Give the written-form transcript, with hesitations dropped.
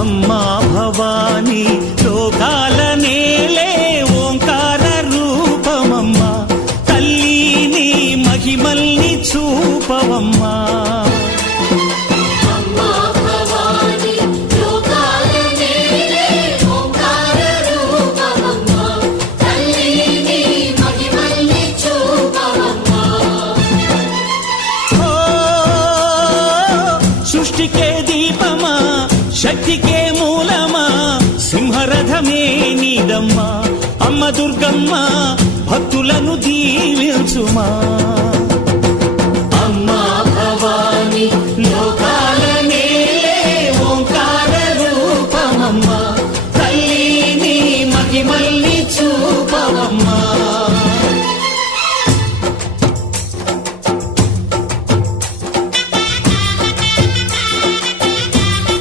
అమ్మా భవానీ లోకాల నేలే ఓంకార రూపమమ్మా, తల్లి నీ మహిమల్ని చూపవమ్మా. సృష్టికే దీపమా, శక్తికే మూలమా, సింహరథమే నీదమ్మా. అమ్మ దుర్గమ్మ భక్తులను దీవించుమా.